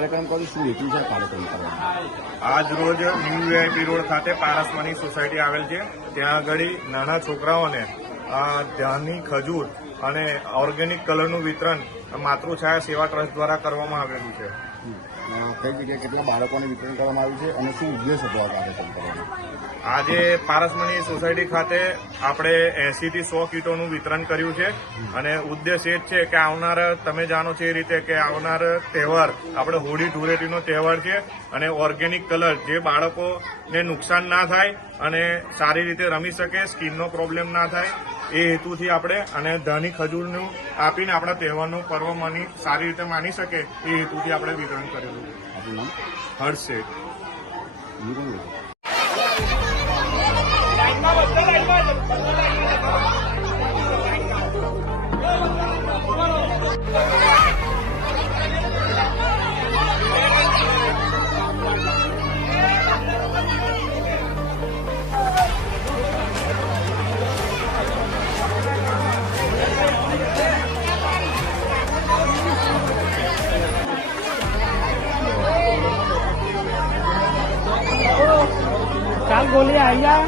કાર્યક્રમ કર્યો, શું હેતુ છે કાર્યક્રમ કરવાનો? આજ રોજ ન્યૂ વીઆઈપી રોડ ખાતે પારસમની સોસાયટી આવેલ છે. ત્યાં આગળ નાના છોકરાઓને ધાની ખજૂર અને ઓર્ગેનિક કલરનું વિતરણ માતૃછાયા સેવા ટ્રસ્ટ દ્વારા કરવામાં આવેલું છે. કઈ જગ્યાએ કેટલા બાળકોને વિતરણ કરવામાં આવ્યું છે અને શું ઉદ્દેશ હતો આ કાર્યક્રમ કરવાનો? આજે પારસમની સોસાયટી ખાતે આપણે 80 થી 100 કીટોનું વિતરણ કર્યું છે અને ઉદ્દેશ એ જ છે કે આવનાર, તમે જાણો છો એ રીતે કે આવનાર તહેવાર આપણે હોળી ધૂળેટીનો તહેવાર છે અને ઓર્ગેનિક કલર જે બાળકોને નુકસાન ના થાય અને સારી રીતે રમી શકે, સ્કિનનો પ્રોબ્લેમ ના થાય એ હેતુથી આપણે અને ધાની ખજૂરનું આપીને આપણા તહેવારનો પર્વ સારી રીતે માની શકે એ હેતુથી આપણે વિતરણ કરેલું. આપનું નામ? હર્ષ શેઠ. ચાલ ગોલી આવી જા.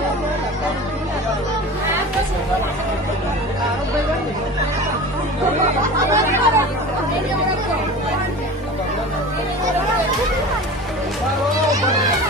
બરોબર.